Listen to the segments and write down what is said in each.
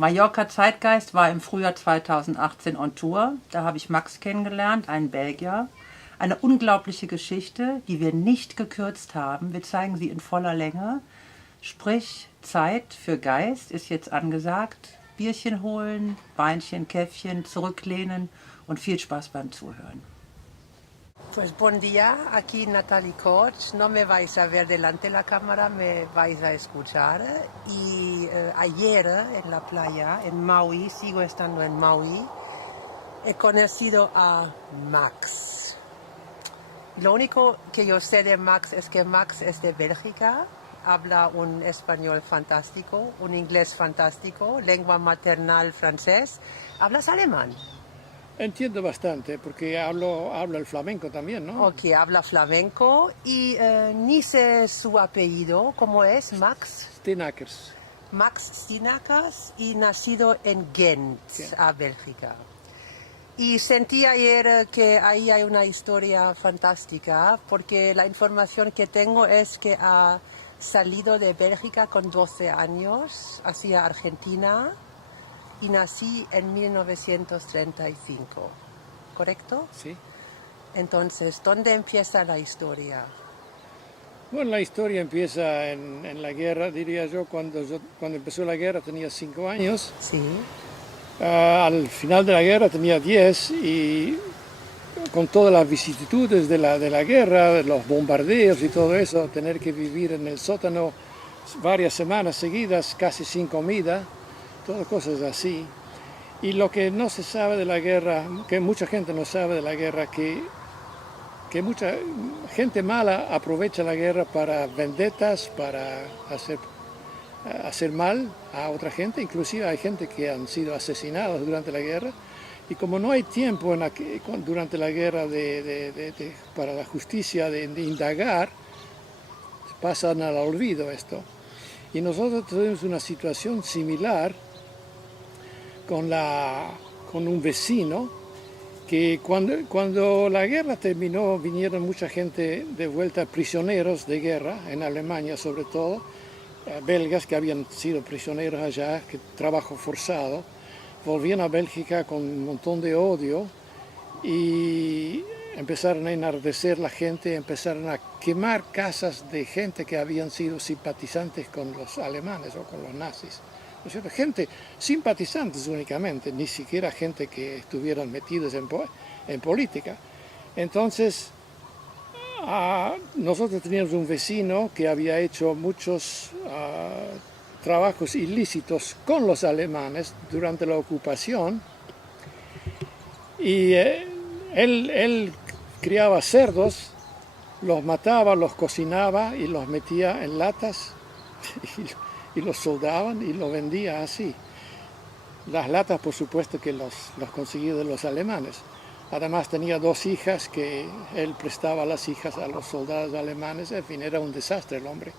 Mallorca Zeitgeist war im Frühjahr 2018 on Tour. Da habe ich Max kennengelernt, einen Belgier. Eine unglaubliche Geschichte, die wir nicht gekürzt haben. Wir zeigen sie in voller Länge. Sprich, Zeit für Geist ist jetzt angesagt. Bierchen holen, Weinchen, Käffchen, zurücklehnen und viel Spaß beim Zuhören. Pues buen día, aquí Natalie Koch. No me vais a ver delante de la cámara, me vais a escuchar. Y ayer en la playa, en Maui, sigo estando en Maui, he conocido a Max. Lo único que yo sé de Max es que Max es de Bélgica, habla un español fantástico, un inglés fantástico, lengua maternal francés. ¿Hablas alemán? Entiendo bastante, porque hablo el flamenco también, ¿no? Ok, habla flamenco y ni sé su apellido. ¿Cómo es? Max. Steenakers. Max Steenakers y nacido en Ghent, a Bélgica. Y sentí ayer que ahí hay una historia fantástica, porque la información que tengo es que ha salido de Bélgica con 12 años hacia Argentina y nací en 1935, ¿correcto? Sí. Entonces, ¿dónde empieza la historia? Bueno, la historia empieza en la guerra, diría yo, cuando empezó la guerra tenía 5 años. Sí. Al final de la guerra tenía 10 y con todas las vicisitudes de la guerra, de los bombardeos y todo eso, tener que vivir en el sótano varias semanas seguidas, casi sin comida, todas cosas así. Y lo que no se sabe de la guerra, que mucha gente no sabe de la guerra, que mucha gente mala aprovecha la guerra para vendetas, para hacer mal a otra gente. Inclusive hay gente que han sido asesinados durante la guerra. Y como no hay tiempo durante la guerra para la justicia de indagar, pasan al olvido esto. Y nosotros tenemos una situación similar con un vecino que cuando la guerra terminó vinieron mucha gente de vuelta, prisioneros de guerra en Alemania sobre todo, belgas que habían sido prisioneros allá, que trabajo forzado, volvían a Bélgica con un montón de odio y empezaron a enardecer la gente, empezaron a quemar casas de gente que habían sido simpatizantes con los alemanes o con los nazis. ¿No es cierto? Gente simpatizantes únicamente, ni siquiera gente que estuvieran metidos en política. Entonces, nosotros teníamos un vecino que había hecho muchos trabajos ilícitos con los alemanes durante la ocupación y él criaba cerdos, los mataba, los cocinaba y los metía en latas y los soldaban y los vendía así. Las latas, por supuesto, que los conseguía de los alemanes. Además tenía 2 hijas que él prestaba las hijas a los soldados alemanes. En fin, era un desastre el hombre.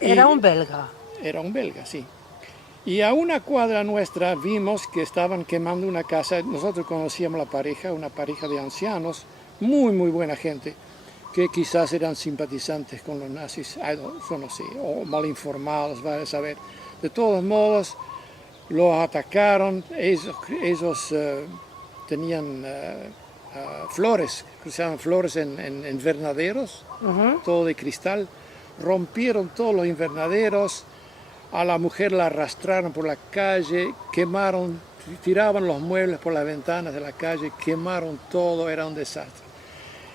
¿Era un belga? Era un belga, sí. Y a una cuadra nuestra vimos que estaban quemando una casa. Nosotros conocíamos la pareja, una pareja de ancianos, muy, muy buena gente, que quizás eran simpatizantes con los nazis, yo no sé, o mal informados, vaya a saber. De todos modos, los atacaron, ellos tenían flores, cruzaban flores en invernaderos, todo de cristal, rompieron todos los invernaderos, a la mujer la arrastraron por la calle, quemaron, tiraban los muebles por las ventanas de la calle, quemaron todo, era un desastre.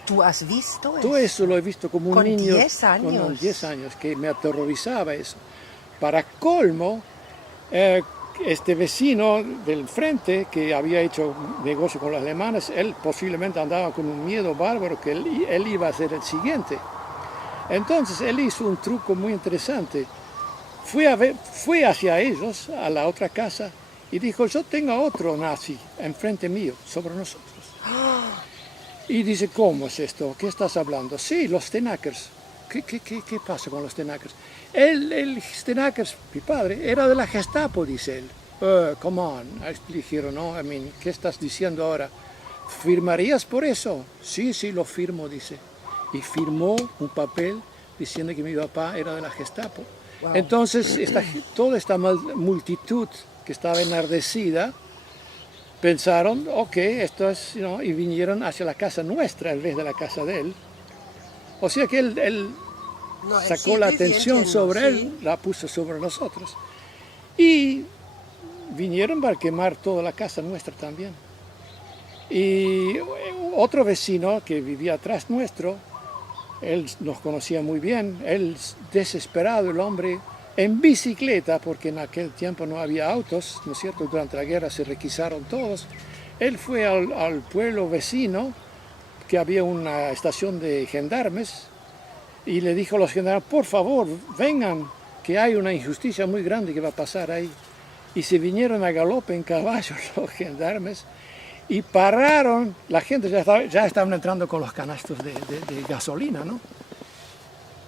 ¿Tú has visto eso? Todo eso lo he visto como un niño. ¿Con 10 años? Con 10 años, que me aterrorizaba eso. Para colmo, este vecino del frente, que había hecho negocio con los alemanes, él posiblemente andaba con un miedo bárbaro que él iba a ser el siguiente. Entonces él hizo un truco muy interesante. Fue hacia ellos, a la otra casa, y dijo, yo tengo a otro nazi enfrente mío, sobre nosotros. Y dice, ¿cómo es esto? ¿Qué estás hablando? Sí, los Steenakers. ¿Qué pasa con los Steenakers? El Steenakers, mi padre, era de la Gestapo, dice él. Come on, dijeron, ¿no? ¿Qué estás diciendo ahora? ¿Firmarías por eso? Sí, lo firmo, dice. Y firmó un papel diciendo que mi papá era de la Gestapo. Wow. Entonces, toda esta multitud que estaba enardecida, pensaron, ok, esto es, y vinieron hacia la casa nuestra en vez de la casa de él. O sea que él No, sacó sí, la sí, atención entiendo, sobre sí. él, la puso sobre nosotros. Y vinieron para quemar toda la casa nuestra también. Y otro vecino que vivía atrás nuestro, él nos conocía muy bien, él desesperado, el hombre, en bicicleta, porque en aquel tiempo no había autos, ¿no es cierto? Durante la guerra se requisaron todos. Él fue al pueblo vecino, que había una estación de gendarmes, y le dijo a los gendarmes, por favor, vengan, que hay una injusticia muy grande que va a pasar ahí. Y se vinieron a galope en caballos los gendarmes, y pararon, la gente ya estaban entrando con los canastos de gasolina, ¿no?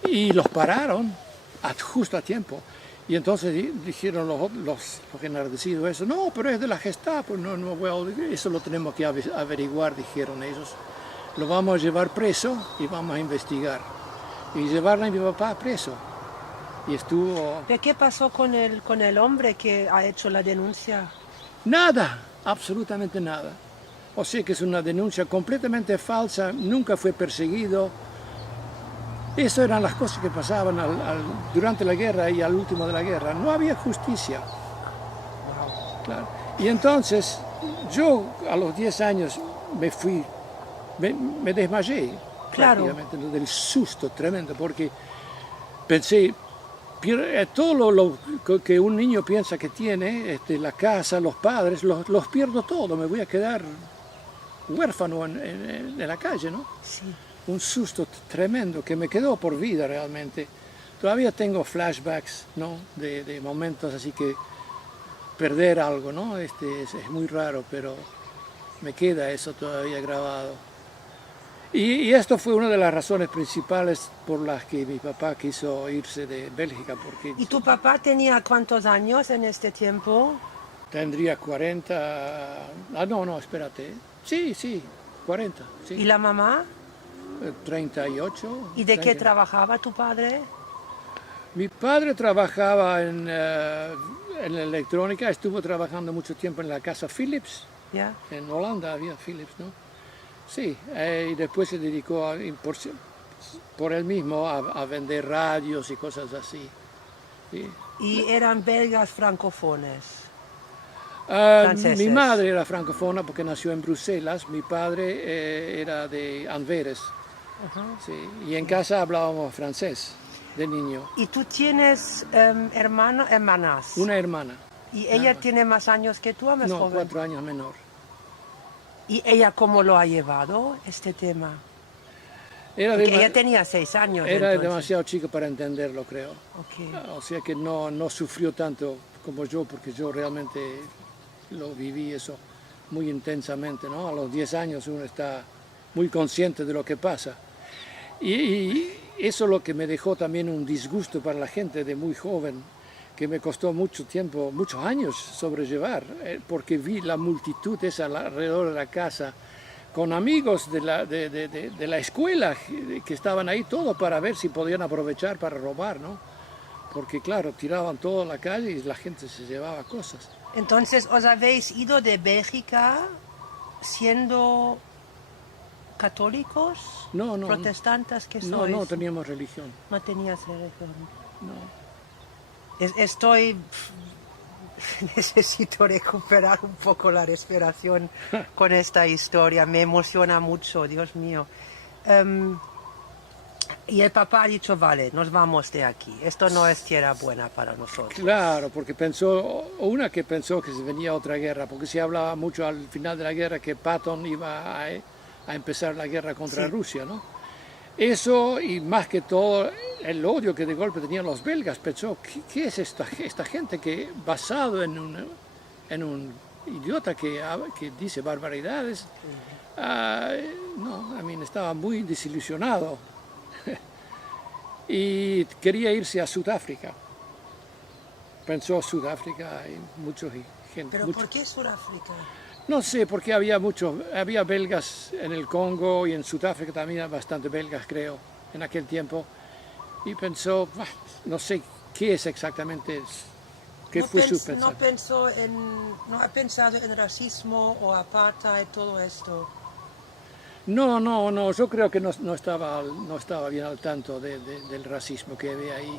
Y los pararon justo a tiempo. Y entonces dijeron los enardecidos eso, no, pero es de la Gestapo, no voy a, eso lo tenemos que averiguar, dijeron ellos. Lo vamos a llevar preso y vamos a investigar. Y llevaron a mi papá preso. Y estuvo... ¿Pero qué pasó con el hombre que ha hecho la denuncia? Nada, absolutamente nada. O sea que es una denuncia completamente falsa, nunca fue perseguido. Esas eran las cosas que pasaban durante la guerra y al último de la guerra. No había justicia. Claro. Y entonces yo a los 10 años me fui, me desmayé, Claro. prácticamente, del susto tremendo, porque pensé, todo lo que un niño piensa que tiene, la casa, los padres, los pierdo todo, me voy a quedar huérfano en la calle, ¿no? Sí. Un susto tremendo que me quedó por vida realmente. Todavía tengo flashbacks, ¿no? De momentos así que perder algo, ¿no? Es muy raro, pero me queda eso todavía grabado. Y esto fue una de las razones principales por las que mi papá quiso irse de Bélgica, porque ¿Y tu papá tenía cuántos años en este tiempo? tendría 40... no, espérate. Sí, 40, sí. ¿Y la mamá? 38. ¿Y de qué 30. trabajaba tu padre? Mi padre trabajaba en electrónica, estuvo trabajando mucho tiempo en la casa Philips, ¿Ya? en Holanda había Philips, ¿no? Sí, y después se dedicó por él mismo a vender radios y cosas así. Sí. ¿Y eran belgas francófones? Mi madre era francófona porque nació en Bruselas, mi padre era de Amberes, sí, y en casa hablábamos francés de niño. ¿Y tú tienes hermanas? Una hermana. ¿Y ella tiene más años que tú o más No, joven? 4 años menor. ¿Y ella cómo lo ha llevado, este tema? Era, Porque ella tenía 6 años. era entonces. demasiado chico para entenderlo, creo. Ok. O sea que no sufrió tanto como yo, porque yo realmente lo viví eso muy intensamente, ¿no? A los 10 años uno está muy consciente de lo que pasa. Y eso es lo que me dejó también un disgusto para la gente de muy joven, que me costó mucho tiempo, muchos años sobrellevar, porque vi la multitud esa alrededor de la casa, con amigos de la escuela que estaban ahí todos para ver si podían aprovechar para robar, ¿no? Porque claro, tiraban todo a la calle y la gente se llevaba cosas. Entonces, ¿os habéis ido de Bélgica siendo católicos? No. ¿Protestantes que sois? No teníamos religión. No tenías religión. No. Necesito recuperar un poco la respiración con esta historia. Me emociona mucho, Dios mío. Y el papá ha dicho, vale, nos vamos de aquí. Esto no es tierra buena para nosotros. Claro, porque pensó que se venía otra guerra, porque se hablaba mucho al final de la guerra que Patton iba a empezar la guerra contra Rusia, ¿no? Eso, y más que todo el odio que de golpe tenían los belgas, pensó, ¿qué es esta gente que, basado en un idiota que dice barbaridades? Estaba muy desilusionado y quería irse a Sudáfrica. Pensó Sudáfrica, hay mucha gente. ¿Pero por qué Sudáfrica? No sé, porque había belgas en el Congo y en Sudáfrica también había bastante belgas, creo, en aquel tiempo. Y pensó, no sé qué es exactamente ¿Qué fue su pensamiento? No ha pensado en racismo o apartheid, todo esto. No, yo creo que no estaba bien al tanto del racismo que había ahí.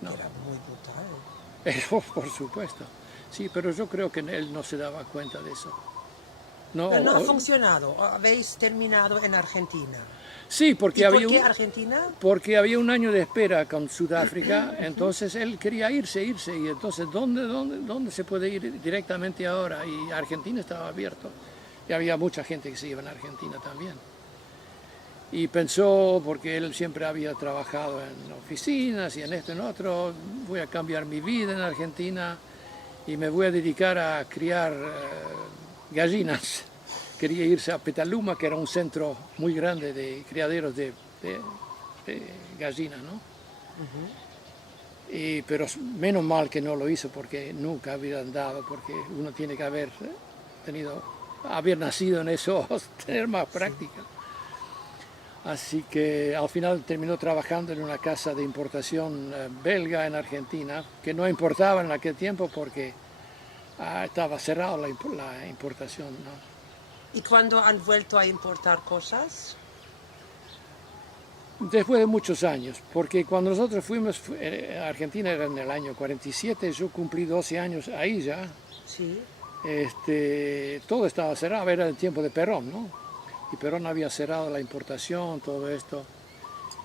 No. Era muy brutal. Por supuesto. Sí, pero yo creo que él no se daba cuenta de eso. No, Pero no ha funcionado. Habéis terminado en Argentina. sí, porque ¿Y por qué Argentina? porque había un año de espera con Sudáfrica, entonces él quería irse, y entonces ¿dónde se puede ir directamente ahora? Y Argentina estaba abierto, y había mucha gente que se iba en Argentina también. Y pensó, porque él siempre había trabajado en oficinas y en esto y en otro, voy a cambiar mi vida en Argentina y me voy a dedicar a criar gallinas. Quería irse a Petaluma, que era un centro muy grande de criaderos de gallinas, ¿no? Pero menos mal que no lo hizo, porque nunca había andado, porque uno tiene que haber nacido en eso, tener más práctica. Así que al final terminó trabajando en una casa de importación belga en Argentina, que no importaba en aquel tiempo porque estaba cerrada la importación, ¿no? ¿Y cuándo han vuelto a importar cosas? Después de muchos años, porque cuando nosotros fuimos a Argentina era en el año 47, yo cumplí 12 años ahí ya. Sí. Todo estaba cerrado, era el tiempo de Perón, ¿no? Y Perón había cerrado la importación, todo esto,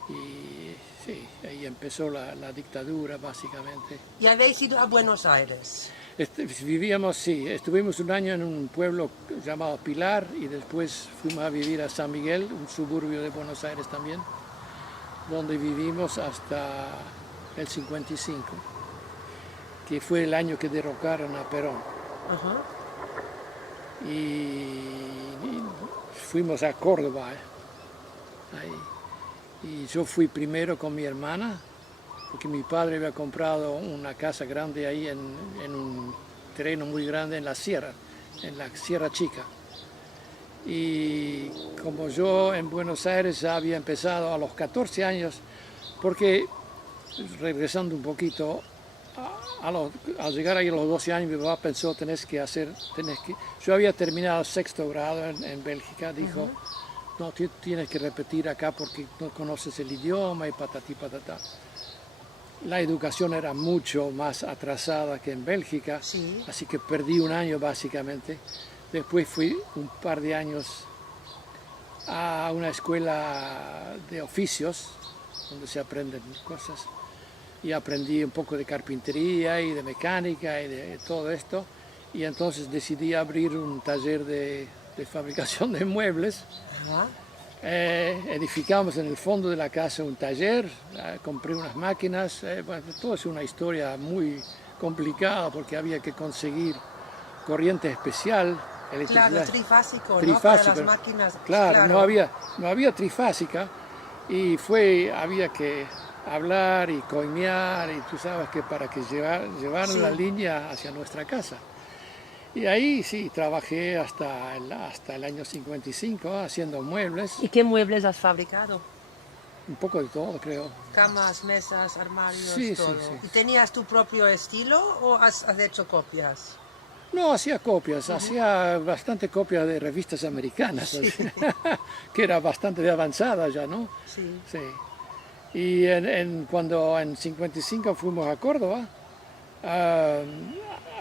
y sí, ahí empezó la dictadura básicamente. ¿Y habéis ido a Buenos Aires? Estuvimos un año en un pueblo llamado Pilar y después fuimos a vivir a San Miguel, un suburbio de Buenos Aires también, donde vivimos hasta el 55, que fue el año que derrocaron a Perón. Y fuimos a Córdoba, ahí. Y yo fui primero con mi hermana, porque mi padre había comprado una casa grande ahí en un terreno muy grande en la Sierra Chica. Y como yo en Buenos Aires ya había empezado a los 14 años, porque regresando un poquito, al llegar ahí a los 12 años, mi papá pensó, yo había terminado sexto grado en Bélgica, dijo, no, tienes que repetir acá porque no conoces el idioma y patatí, patatá. La educación era mucho más atrasada que en Bélgica, sí. Así que perdí un año básicamente. Después fui un par de años a una escuela de oficios, donde se aprenden cosas. Y aprendí un poco de carpintería y de mecánica y de todo esto. Y entonces decidí abrir un taller de fabricación de muebles. Edificamos en el fondo de la casa un taller, compré unas máquinas, todo es una historia muy complicada porque había que conseguir corriente especial, electricidad. Claro, trifásico, ¿no? Trifásico. Para las máquinas. Claro, no había trifásica y había que hablar y coimear y tú sabes que para que llevaran la línea hacia nuestra casa. Y ahí sí, trabajé hasta el año 55 haciendo muebles. ¿Y qué muebles has fabricado? Un poco de todo, creo. Camas, mesas, armarios, sí, todo. Sí. ¿Y tenías tu propio estilo o has hecho copias? No, hacía copias, hacía bastante copias de revistas americanas, Sí. que era bastante avanzada ya, ¿no? Sí. Sí. Y cuando en 55 fuimos a Córdoba,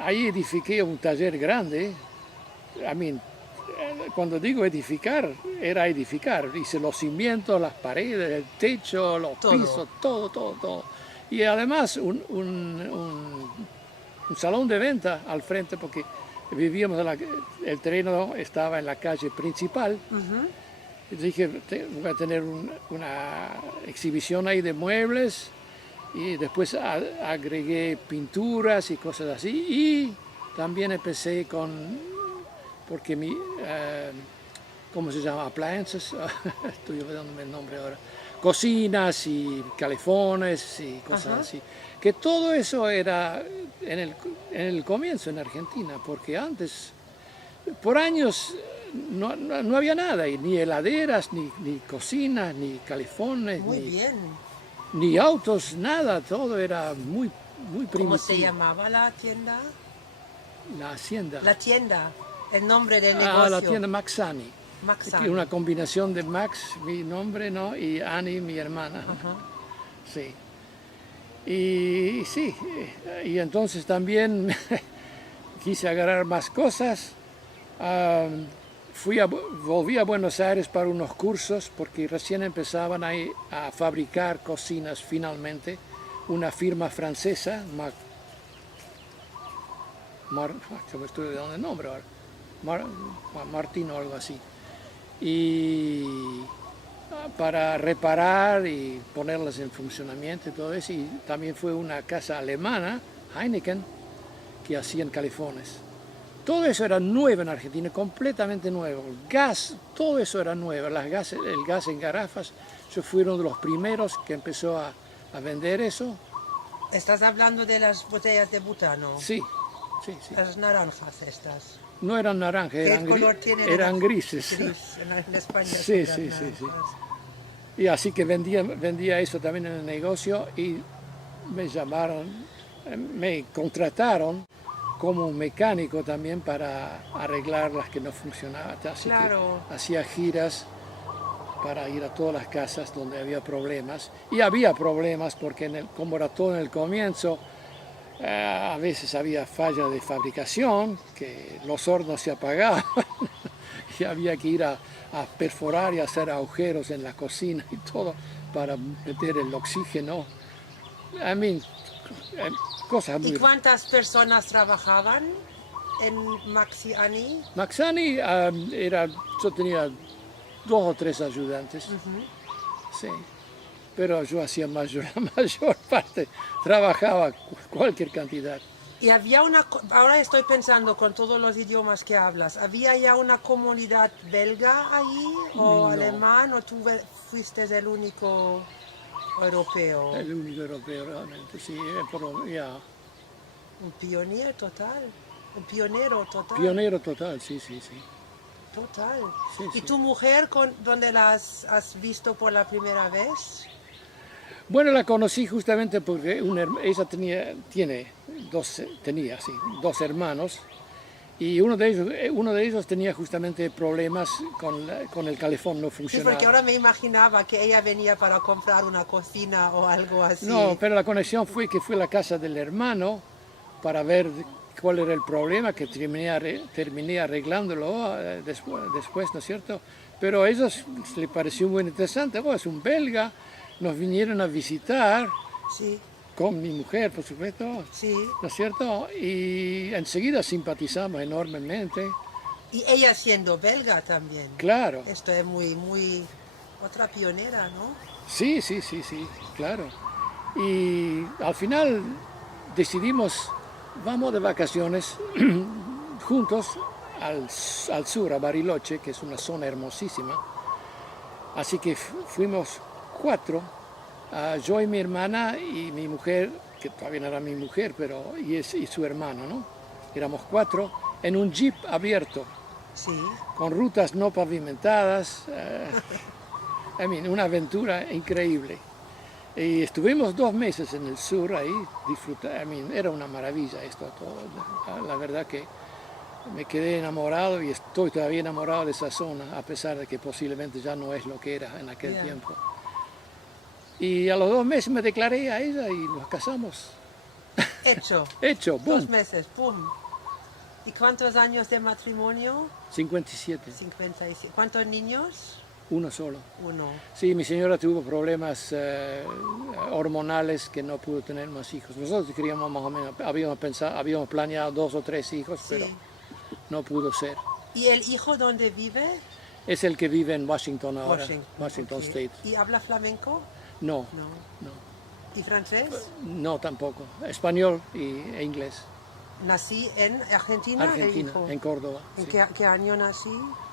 ahí edifiqué un taller grande. Cuando digo edificar, era edificar. Hice los cimientos, las paredes, el techo, los pisos, todo. Y además un salón de venta al frente, porque vivíamos el terreno estaba en la calle principal. Dije, voy a tener una exhibición ahí de muebles. Y después agregué pinturas y cosas así. Y también empecé porque ¿cómo se llama? Appliances, estoy olvidándome el nombre ahora. Cocinas y calefones y cosas así. Que todo eso era en el comienzo en Argentina, porque antes, por años, no había nada, y ni heladeras, ni cocinas, ni calefones. Muy bien. Ni autos, nada, todo era muy, muy ¿Cómo se primitiva. llamaba la tienda? La hacienda. La tienda, el nombre del negocio. Ah, la tienda Maxani. Maxani. Que una combinación de Max, mi nombre, ¿no? Y Annie, mi hermana. Ajá. Sí. Y sí, y entonces también quise agarrar más cosas. Volví a Buenos Aires para unos cursos porque recién empezaban ahí a fabricar cocinas finalmente. Una firma francesa, se me estoy olvidando el nombre ahora, Martín o algo así. Y para reparar y ponerlas en funcionamiento y todo eso. Y también fue una casa alemana, Heineken, que hacían califones. Todo eso era nuevo en Argentina, completamente nuevo. Gas, todo eso era nuevo. El gas en garrafas, yo fui uno de los primeros que empezó a vender eso. ¿Estás hablando de las botellas de butano? Sí, sí, sí. Las naranjas estas. No eran naranjas, ¿Qué color tienen? eran grises. Gris, en España. Sí, son sí, las sí, sí. naranjas. Y así que vendía eso también en el negocio y me llamaron, me contrataron como un mecánico también para arreglar las que no funcionaban. Así Claro. que hacía giras para ir a todas las casas donde había problemas. Y había problemas porque como era todo en el comienzo, a veces había falla de fabricación, que los hornos se apagaban y había que ir a perforar y hacer agujeros en la cocina y todo para meter el oxígeno. I mean, cosas muy... ¿Y cuántas personas trabajaban en Maxani? Maxani yo tenía 2 o 3 ayudantes, sí, pero yo hacía la mayor parte, trabajaba cualquier cantidad. Y había ahora estoy pensando con todos los idiomas que hablas, ¿había ya una comunidad belga ahí o No. alemán o tú fuiste el único europeo? El único europeo realmente, sí, ya. Un pionero total, un pionero total. Pionero total, sí, sí, sí. Total. Sí, ¿Y sí. tu mujer, dónde la has visto por la primera vez? Bueno, la conocí justamente porque ella tenía 2 hermanos y uno de ellos tenía justamente problemas con el calefón, no Sí, funcionaba. porque ahora me imaginaba que ella venía para comprar una cocina o algo así. No, pero la conexión fue que fue a la casa del hermano para ver cuál era el problema, que terminé arreglándolo después, ¿no es cierto? Pero a ellos les pareció muy interesante. Oh, es un belga, nos vinieron a visitar, Sí, con mi mujer, por supuesto, sí. ¿no es cierto? Y enseguida simpatizamos enormemente, Y ella siendo belga también. claro. Esto es muy otra pionera, ¿no? Sí, sí, sí, sí, claro. Y al final decidimos, vamos de vacaciones juntos al sur, a Bariloche, que es una zona hermosísima. Así que fuimos 4, yo y mi hermana y mi mujer, que todavía no era mi mujer, pero y su hermano, ¿no? Éramos 4 en un jeep abierto, Sí. con rutas no pavimentadas. Una aventura increíble. Y estuvimos 2 meses en el sur ahí, disfrutando. Era una maravilla esto todo. La verdad que me quedé enamorado y estoy todavía enamorado de esa zona, a pesar de que posiblemente ya no es lo que era en aquel Yeah. tiempo. Y a los 2 meses me declaré a ella y nos casamos. Hecho. Hecho, 2 boom, meses, pum. ¿Y cuántos años de matrimonio? 57, 57. ¿Cuántos niños? uno solo. 1. Sí, mi señora tuvo problemas hormonales que no pudo tener más hijos. Nosotros queríamos más o menos, habíamos planeado 2 o 3 hijos, Sí. pero no pudo ser. ¿Y el hijo dónde vive? Es el que vive en Washington ahora, Washington ok. State. ¿Y habla flamenco? No, No. no, ¿Y francés? no tampoco. Español e inglés. Nací en Argentina. Argentina, hijo. en Córdoba. ¿En Sí. qué año nací?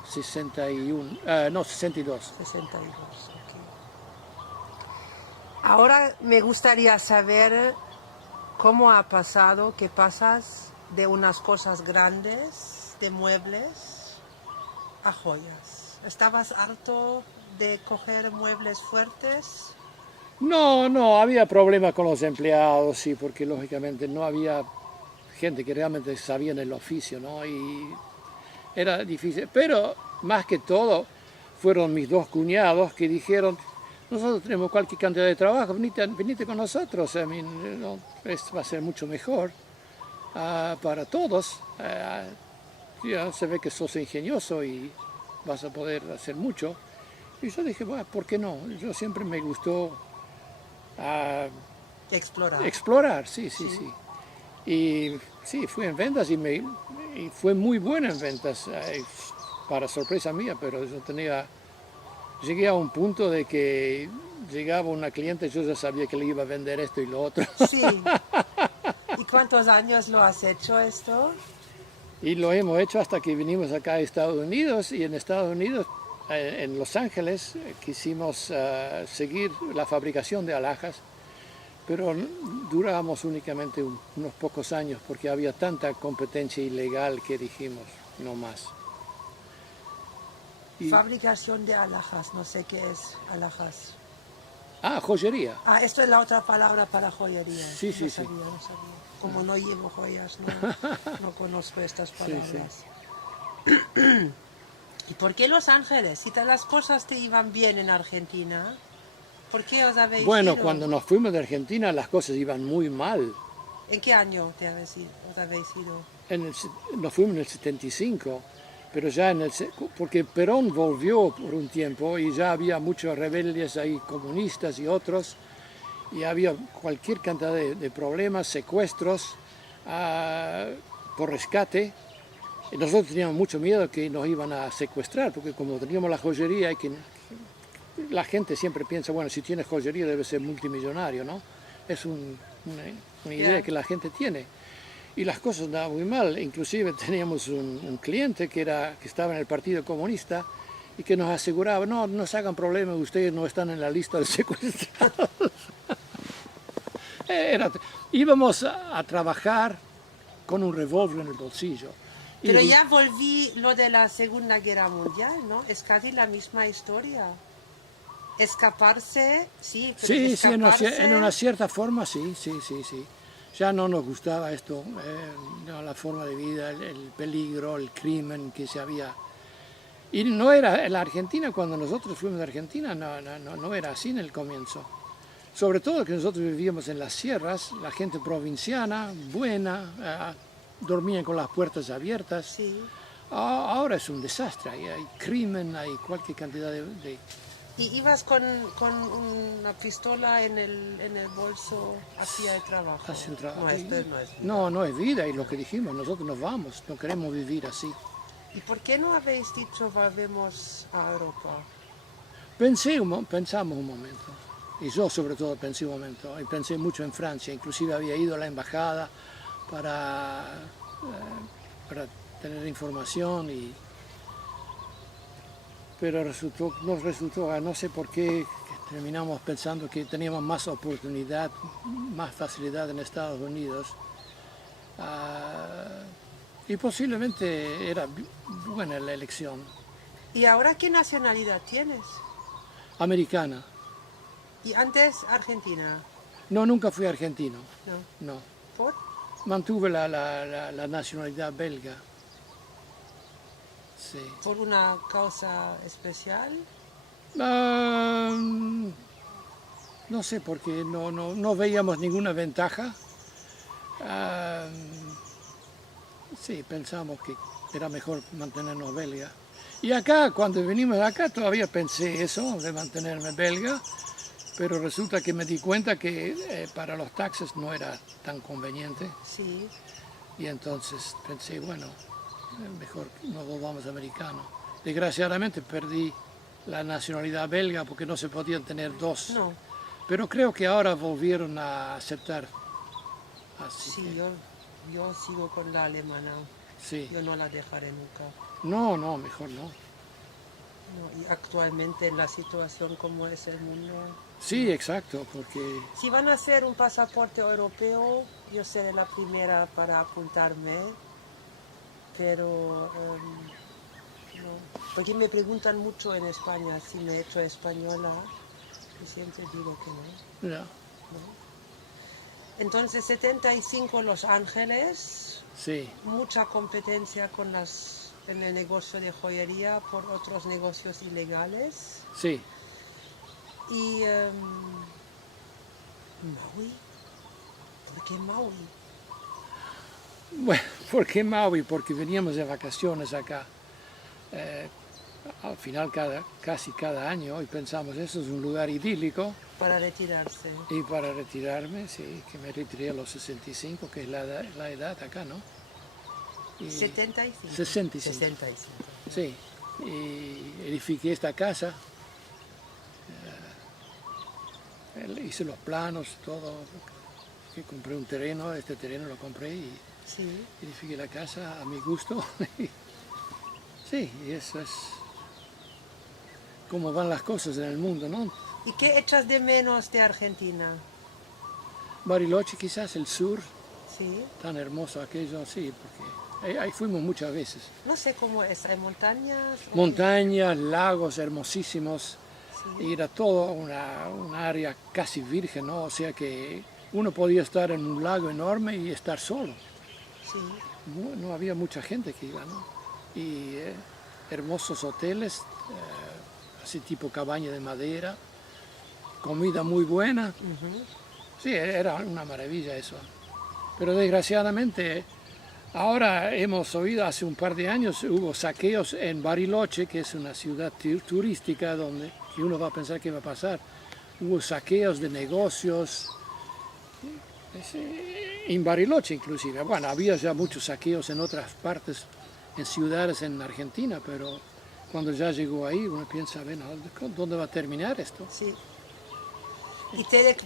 61, no, 62. 62. Ok. Ahora me gustaría saber cómo ha pasado que pasas de unas cosas grandes, de muebles, a joyas. ¿Estabas harto de coger muebles fuertes? No, no, había problemas con los empleados, sí, porque lógicamente no había gente que realmente sabía en el oficio, ¿no? Y era difícil. Pero más que todo fueron mis dos cuñados que dijeron, nosotros tenemos cualquier cantidad de trabajo, venite con nosotros, no, esto va a ser mucho mejor para todos. Ya se ve que sos ingenioso y vas a poder hacer mucho. Y yo dije, bueno, ¿por qué no? Yo siempre me gustó Explorar. explorar, sí, sí, Sí. sí. Y sí, fui en ventas y fue muy buena en ventas, para sorpresa mía, pero yo llegué a un punto de que llegaba una cliente, yo ya sabía que le iba a vender esto y lo otro. Sí. ¿Y cuántos años lo has hecho esto? Y lo hemos hecho hasta que vinimos acá a Estados Unidos, y en Estados Unidos, en Los Ángeles, quisimos seguir la fabricación de alhajas, pero duramos únicamente unos pocos años porque había tanta competencia ilegal que dijimos, no más. Y, Fabricación de alhajas, no sé qué es alhajas. joyería. Ah, esto es la otra palabra para joyería. Sí, sí, no sí. sabía, no sabía. Como no llevo joyas, no conozco estas palabras. ¿Y por qué Los Ángeles? Si las cosas te iban bien en Argentina, ¿por qué os habéis Bueno, ido? cuando nos fuimos de Argentina las cosas iban muy mal. ¿En qué año os habéis ido? Nos fuimos en el 75, pero ya porque Perón volvió por un tiempo y ya había muchos rebeldes ahí, comunistas y otros, y había cualquier cantidad de problemas, secuestros por rescate. Y nosotros teníamos mucho miedo que nos iban a secuestrar, porque como teníamos la joyería, la gente siempre piensa, bueno, si tienes joyería debe ser multimillonario, ¿no? Es una idea que la gente tiene. Y las cosas andaban muy mal. Inclusive teníamos un cliente que estaba en el Partido Comunista y que nos aseguraba, no se hagan problemas, ustedes no están en la lista de secuestrados. Íbamos a trabajar con un revólver en el bolsillo. Pero ya volví lo de la Segunda Guerra Mundial, ¿no? Es casi la misma historia. Escaparse, sí, pero Sí, escaparse... en una cierta forma, sí. Ya no nos gustaba esto, no, la forma de vida, el peligro, el crimen que se había. Y no era, en la Argentina, cuando nosotros fuimos de Argentina, no era así en el comienzo. Sobre todo que nosotros vivíamos en las sierras, la gente provinciana, buena, dormían con las puertas abiertas. Sí. Ahora es un desastre, hay crimen, hay cualquier cantidad de... ¿Y ibas con una pistola en el bolso hacia el trabajo? Hacia el trabajo. No, esto no es vida. No es vida, y lo que dijimos, nosotros nos vamos, no queremos vivir así. ¿Y por qué no habéis dicho volvemos a Europa? Pensamos un momento, y yo sobre todo pensé un momento, y pensé mucho en Francia, inclusive había ido a la embajada para tener información, pero nos resultó, no sé por qué, que terminamos pensando que teníamos más oportunidad, más facilidad en Estados Unidos, y posiblemente era buena la elección. ¿Y ahora qué nacionalidad tienes? Americana. ¿Y antes Argentina? No, nunca fui argentino, No. no. ¿Por? Mantuve la nacionalidad belga. Sí. ¿Por una causa especial? No sé, porque no veíamos ninguna ventaja. Sí, pensamos que era mejor mantenernos belga. Y acá, cuando vinimos acá, todavía pensé eso, de mantenerme belga, pero resulta que me di cuenta que para los taxes no era tan conveniente. Sí. Y entonces pensé, bueno, mejor nos volvamos americanos. Desgraciadamente perdí la nacionalidad belga porque no se podían tener dos. No. Pero creo que ahora volvieron a aceptar. Así Sí, que, yo sigo con la alemana. sí. Yo no la dejaré nunca. No, mejor no. No, y actualmente en la situación como es el mundo... Sí, exacto, porque Si van a hacer un pasaporte europeo, yo seré la primera para apuntarme, pero no, porque me preguntan mucho en España si me he hecho española Y siempre digo que no. Ya. Entonces, 75 Los Ángeles, Sí, mucha competencia en el negocio de joyería por otros negocios ilegales. sí. Y Maui, ¿por qué Maui? Bueno, ¿por qué Maui? Porque veníamos de vacaciones acá. Al final casi cada año y pensamos, eso es un lugar idílico. Para retirarse. Y para retirarme, sí, que me retiré a los 65, que es la edad acá, ¿no? Y 75. 65. 65. Sí, y edifiqué esta casa, hice los planos, todo, que compré un terreno, este terreno lo compré y Sí. edifiqué la casa a mi gusto. Sí, y eso es cómo van las cosas en el mundo, ¿no? ¿Y qué echas de menos de Argentina? Bariloche quizás, el sur, Sí. tan hermoso aquello, sí, porque ahí fuimos muchas veces. No sé cómo es, ¿hay montañas? Montañas, lagos hermosísimos, Sí. y era todo un área casi virgen, ¿no? O sea que uno podía estar en un lago enorme y estar solo. Sí. No había mucha gente que iba, ¿no? Y hermosos hoteles, así tipo cabaña de madera, comida muy buena. Sí, era una maravilla eso. Pero desgraciadamente, ahora hemos oído, hace un par de años hubo saqueos en Bariloche, que es una ciudad turística donde que uno va a pensar que va a pasar. Hubo saqueos de negocios, en Bariloche inclusive. Bueno, había ya muchos saqueos en otras partes, en ciudades en Argentina, pero cuando ya llegó ahí uno piensa, bueno, ¿dónde va a terminar esto? Sí.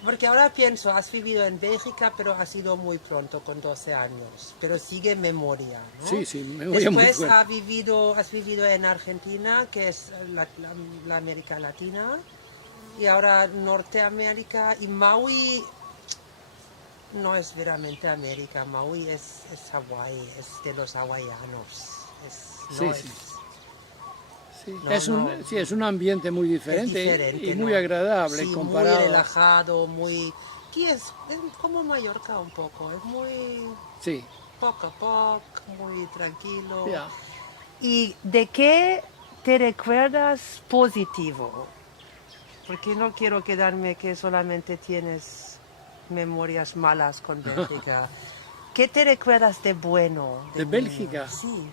Porque ahora pienso, has vivido en Bélgica, pero has ido muy pronto, con 12 años. Pero sigue memoria, ¿no? Sí, sí, memoria muy Después fuerte. has vivido en Argentina, que es la América Latina, y ahora Norteamérica. Y Maui no es veramente América, Maui es Hawái, es de los hawaianos. Sí, No sí. es- Sí, No, sí, es un ambiente muy es diferente, diferente, y muy ¿no? agradable Sí, comparado. muy relajado, muy... Aquí es como Mallorca un poco, es muy Sí, poco a poco, muy tranquilo. ya. ¿Y de qué te recuerdas positivo? Porque no quiero quedarme que solamente tienes memorias malas con Bélgica. ¿Qué te recuerdas de bueno? ¿De Bélgica? Sí.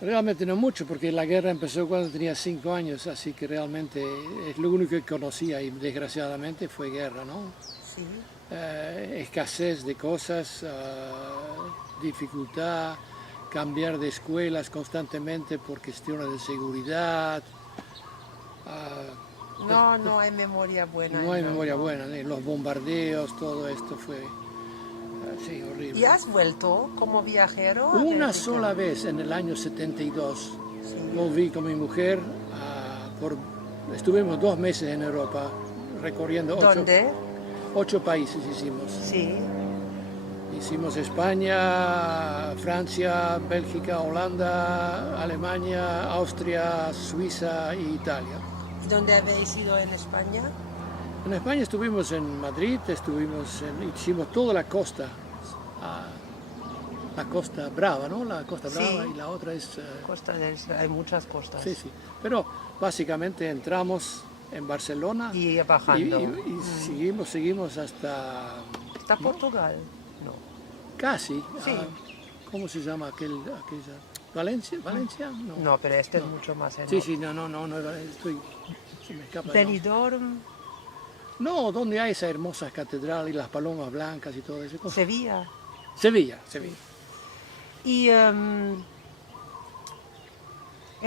Realmente no mucho, porque la guerra empezó cuando tenía 5 años, así que realmente es lo único que conocía y desgraciadamente fue guerra, ¿no? Sí. Escasez de cosas, dificultad, cambiar de escuelas constantemente por cuestiones de seguridad. No hay memoria buena. No hay en memoria algo. buena, ¿eh? Los bombardeos, todo esto fue sí, horrible. ¿Y has vuelto como viajero? a Una Bélgica? sola vez en el año 72 Sí. volví con mi mujer, estuvimos 2 meses en Europa recorriendo ¿Dónde? 8 países hicimos. Sí. Hicimos España, Francia, Bélgica, Holanda, Alemania, Austria, Suiza e Italia. ¿Y dónde habéis ido en España? En España estuvimos en Madrid, hicimos toda la costa, la Costa Brava, ¿no? La Costa Sí. Brava, y la otra es... Hay muchas costas. sí, sí. Pero básicamente entramos en Barcelona Y bajando. y seguimos hasta ¿Está Portugal? No. casi. Sí. ¿Cómo se llama aquella? ¿Valencia? ¿Valencia? No. No, pero este es mucho más Sí, enorme. sí, no, se me escapa. Benidorm, No, donde hay esa hermosa catedral y las palomas blancas y todo eso. Sevilla. Sevilla. ¿Y en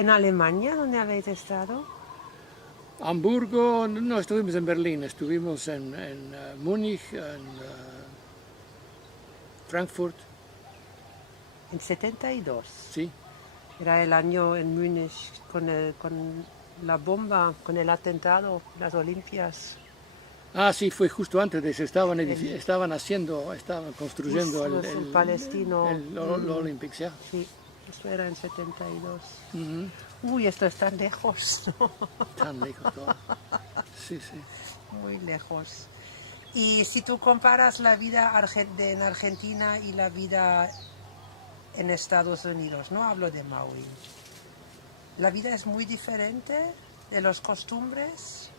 Alemania, dónde habéis estado? Hamburgo, no estuvimos en Berlín, estuvimos en Múnich, en Frankfurt, En 72. sí. Era el año en Múnich con la bomba, con el atentado, las Olimpias. Ah, sí, fue justo antes de eso, estaban construyendo Los el palestinos. Olympics, ¿ya? Sí. Esto era en 72. Ujú. Uy, esto está lejos, ¿no? Tan lejos todo. Sí, sí. Muy lejos. Y si tú comparas la vida en Argentina y la vida en Estados Unidos, no hablo de Maui, ¿la vida es muy diferente de las costumbres?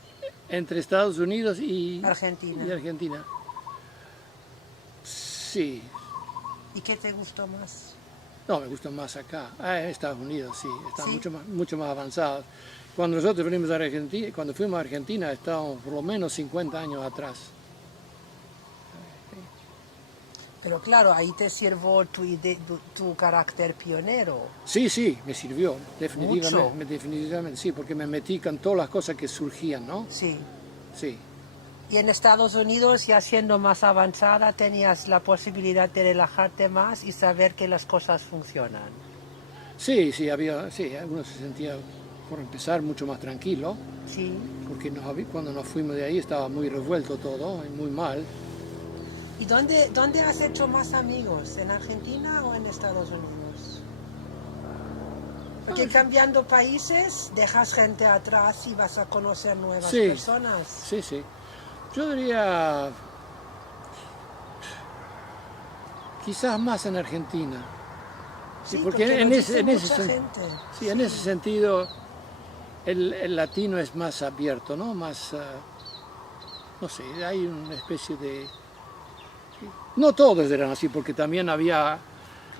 Entre Estados Unidos Argentina. y Argentina. Sí. ¿Y qué te gustó más? No, me gusta más acá. En Estados Unidos, sí. Están ¿Sí? mucho más avanzados. Cuando nosotros venimos a Argentina, cuando fuimos a Argentina, estábamos por lo menos 50 años atrás. Pero claro, ahí te sirvió tu carácter pionero. Sí, sí, me sirvió, Mucho. definitivamente, sí, porque me metí con todas las cosas que surgían, ¿no? Sí. Sí. Y en Estados Unidos, ya siendo más avanzada, tenías la posibilidad de relajarte más y saber que las cosas funcionan. Sí, sí, uno se sentía, por empezar, mucho más tranquilo, Sí. porque cuando nos fuimos de ahí estaba muy revuelto todo, y muy mal. ¿Y dónde has hecho más amigos? ¿En Argentina o en Estados Unidos? Porque cambiando países, dejas gente atrás y vas a conocer nuevas Sí, personas. sí, sí. Yo diría, quizás más en Argentina. Sí, porque lo en dice ese mucha gente. sí, en ese sentido el latino es más abierto, ¿no? Más, no sé, hay una especie de... No todos eran así, porque también había,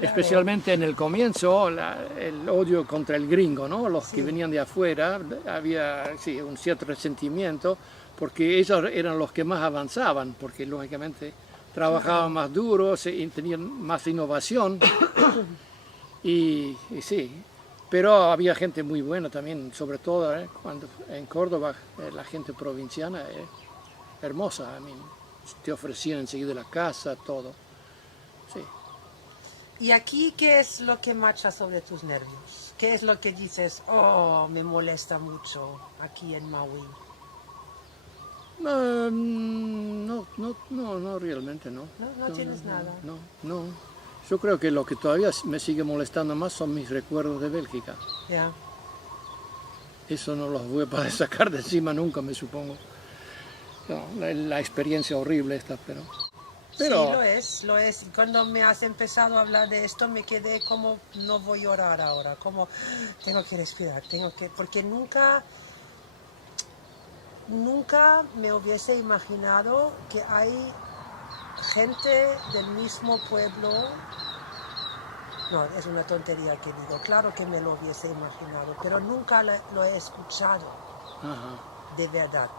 especialmente en el comienzo, el odio contra el gringo, ¿no? Los que venían de afuera, había sí, un cierto resentimiento, porque ellos eran los que más avanzaban, porque lógicamente trabajaban más duro, tenían más innovación. Y sí, pero había gente muy buena también, sobre todo cuando en Córdoba la gente provinciana es hermosa, te ofrecían enseguida la casa, todo. Sí. ¿Y aquí qué es lo que marcha sobre tus nervios? ¿Qué es lo que dices, oh, me molesta mucho aquí en Maui? No, realmente no. No tienes nada. No. Yo creo que lo que todavía me sigue molestando más son mis recuerdos de Bélgica. Ya. Eso no los voy a poder sacar de encima nunca, me supongo. No, la experiencia horrible esta, pero... Sí, lo es. Y cuando me has empezado a hablar de esto, me quedé como, no voy a llorar ahora, como, tengo que respirar, porque nunca me hubiese imaginado que hay gente del mismo pueblo. No, es una tontería que digo, claro que me lo hubiese imaginado, pero nunca lo he escuchado. Ajá. De verdad.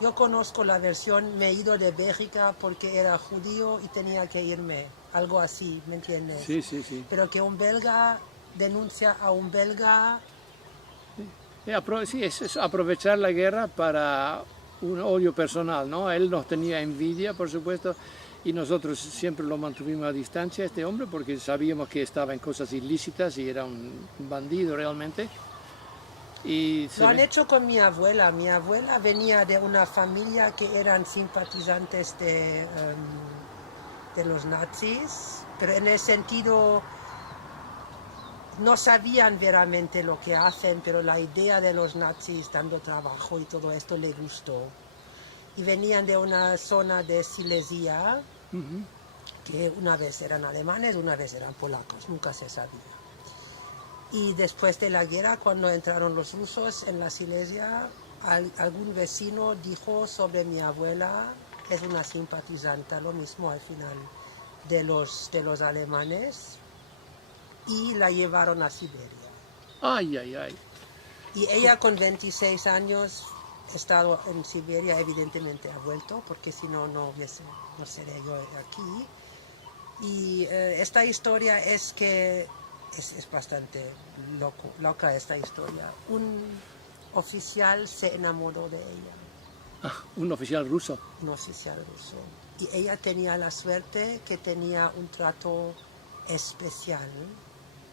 Yo conozco la versión, me he ido de Bélgica porque era judío y tenía que irme, algo así, ¿me entiendes? Sí, sí, sí. Pero que un belga denuncia a un belga. Sí, es aprovechar la guerra para un odio personal, ¿no? Él nos tenía envidia, por supuesto, y nosotros siempre lo mantuvimos a distancia, este hombre, porque sabíamos que estaba en cosas ilícitas y era un bandido realmente. Y Lo han hecho con mi abuela. Mi abuela venía de una familia que eran simpatizantes de los nazis, pero en el sentido no sabían veramente lo que hacen, pero la idea de los nazis dando trabajo y todo esto le gustó. Y venían de una zona de Silesia, que una vez eran alemanes, una vez eran polacos, nunca se sabía. Y después de la guerra, cuando entraron los rusos en la Silesia, algún vecino dijo sobre mi abuela, es una simpatizante, lo mismo al final de los alemanes, y la llevaron a Siberia. Ay, ay, ay. Y ella con 26 años ha estado en Siberia, evidentemente ha vuelto, porque si no, no sería yo aquí. Y esta historia es que es bastante loca esta historia. Un oficial se enamoró de ella. Ah, un oficial ruso. Un oficial ruso. Y ella tenía la suerte que tenía un trato especial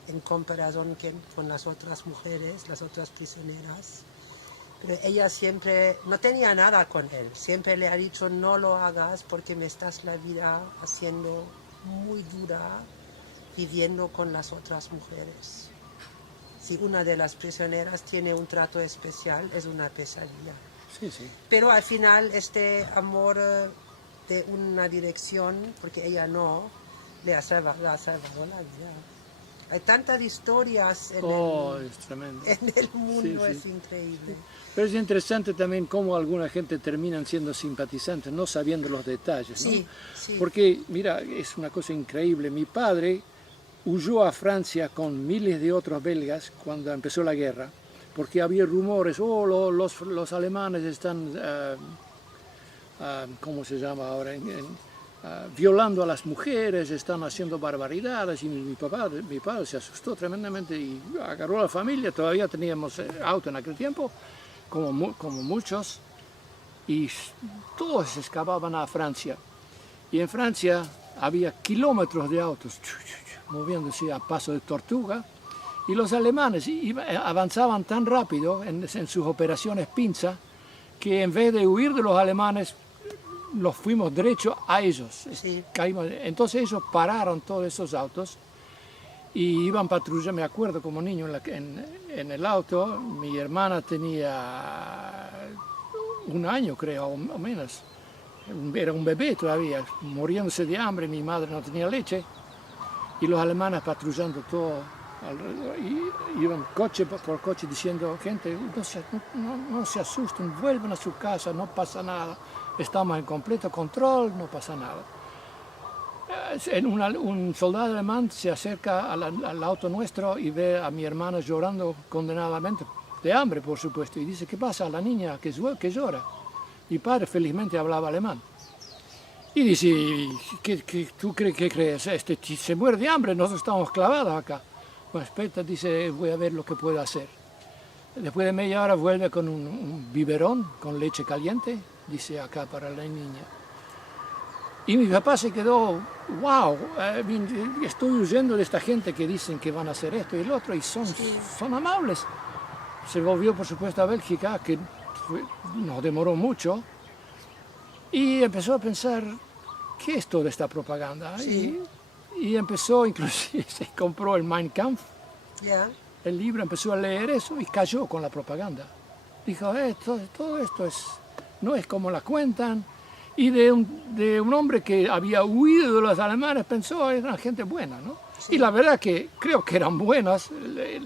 en comparación con las otras mujeres, las otras prisioneras. Pero ella siempre no tenía nada con él. Siempre le ha dicho, no lo hagas porque me estás la vida haciendo muy dura viviendo con las otras mujeres. Si una de las prisioneras tiene un trato especial, es una pesadilla. Sí, sí. Pero al final este amor de una dirección, porque ella no, le ha salvado la vida. Hay tantas historias Es tremendo. en el mundo, Sí, sí. es increíble. Pero es interesante también cómo alguna gente terminan siendo simpatizantes, no sabiendo los detalles, ¿no? Sí, sí. Porque, mira, es una cosa increíble. Mi padre huyó a Francia con miles de otros belgas cuando empezó la guerra, porque había rumores, los alemanes están, ¿cómo se llama ahora? Violando a las mujeres, están haciendo barbaridades, y mi padre se asustó tremendamente y agarró a la familia. Todavía teníamos auto en aquel tiempo, como muchos, y todos se escapaban a Francia. Y en Francia había kilómetros de autos moviéndose a paso de tortuga, y los alemanes avanzaban tan rápido en sus operaciones pinza que en vez de huir de los alemanes, los fuimos derecho a ellos. Sí. Entonces ellos pararon todos esos autos y iban patrullando. Me acuerdo como niño en el auto, mi hermana tenía 1 año, creo, o menos. Era un bebé todavía, muriéndose de hambre, mi madre no tenía leche, y los alemanes patrullando todo alrededor, y iban coche por coche diciendo: gente, no se asusten, vuelvan a su casa, no pasa nada, estamos en completo control, no pasa nada. Un soldado alemán se acerca al auto nuestro y ve a mi hermana llorando condenadamente, de hambre por supuesto, y dice: ¿qué pasa a la niña que llora? Mi padre felizmente hablaba alemán. Y dice: ¿tú qué crees? Se muere de hambre, nosotros estamos clavados acá. Bueno, espera, dice, voy a ver lo que puedo hacer. Después de media hora vuelve con un biberón con leche caliente, dice: acá para la niña. Y mi papá se quedó: wow, estoy huyendo de esta gente que dicen que van a hacer esto y el otro, y son amables. Se volvió, por supuesto, a Bélgica, que no demoró mucho, y empezó a pensar: ¿qué es toda esta propaganda? Sí. Y empezó, inclusive se compró el Mein Kampf, Yeah. el libro, empezó a leer eso y cayó con la propaganda. Dijo: todo esto no es como la cuentan. Y de un hombre que había huido de los alemanes, pensó: eran gente buena, ¿no? Sí. Y la verdad que creo que eran buenas.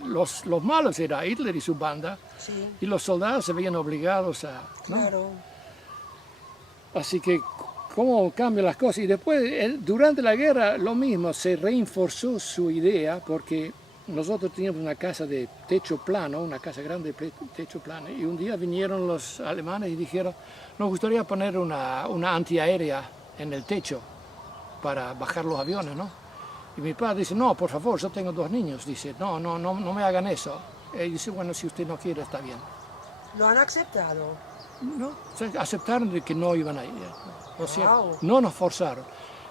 Los malos era Hitler y su banda, Sí. y los soldados se veían obligados a... ¿no? Claro. Así que, ¿cómo cambian las cosas? Y después, durante la guerra, lo mismo, se reforzó su idea, porque nosotros teníamos una casa de techo plano, una casa grande de techo plano, y un día vinieron los alemanes y dijeron: nos gustaría poner una antiaérea en el techo para bajar los aviones, ¿no? Y mi padre dice: no, por favor, yo tengo 2 niños. Dice: no me hagan eso. Y dice: bueno, si usted no quiere, está bien. Lo han aceptado. No, aceptaron de que no iban a ir. O sea, Wow. no nos forzaron.